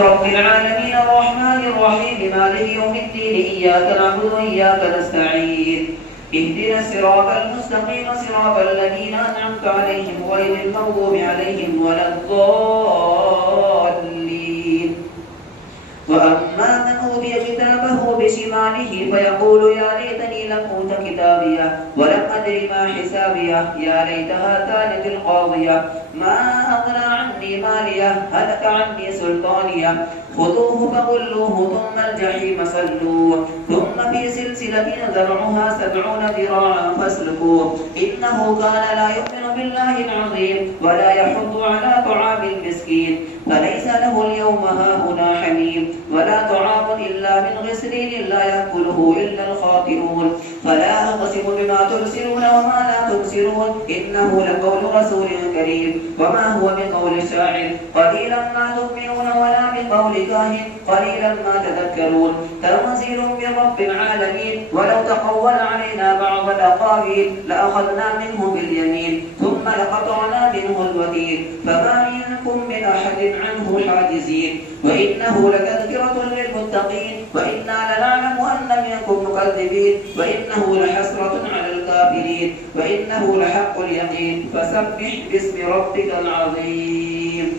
رب العالمين الرحمن الرحيم مالك يوم الدين إياك نعبد وإياك نستعين اهدنا الصراط المستقيم صراط الذين أنعمت عليهم غير المغضوب عليهم ولا الضالين. وأما من أوتي كتابه بشماله فيقول يا ليتني لم أوت كتابيه ولم أدر ما حسابيه يا ليتها كانت القاضية ما أغنى عني ماليه هلك عني سلطانيه خذوه فغلوه ثم الجحيم صلوه ثم في سلسلة ذرعها 70 ذراعا فاسلكوه إنه كان لا يؤمن بالله العظيم ولا يحض على طعام المسكين فليس له اليوم هاهنا حميم ولا طعام إلا من غسلين لا يأكله إلا الخاطئون. فلا أقسم بما تبصرون وما لا تبصرون إنه لقول رسول كريم وما هو بقول شاعر قليلا ما تؤمنون ولا بقول كاهن قليلا ما تذكرون. تنزيل من رب العالمين ولو تقول علينا بعض الأقاويل لأخذنا منه باليمين ثم لقطعنا منه الوتين فما منكم من أحد عنه حاجزين. وإنه لتذكرة للمتقين وإنا لنعلم أن منكم مكذبين وإنه لحسرة على الكافرين وإنه لحق اليقين فسبح باسم ربك العظيم.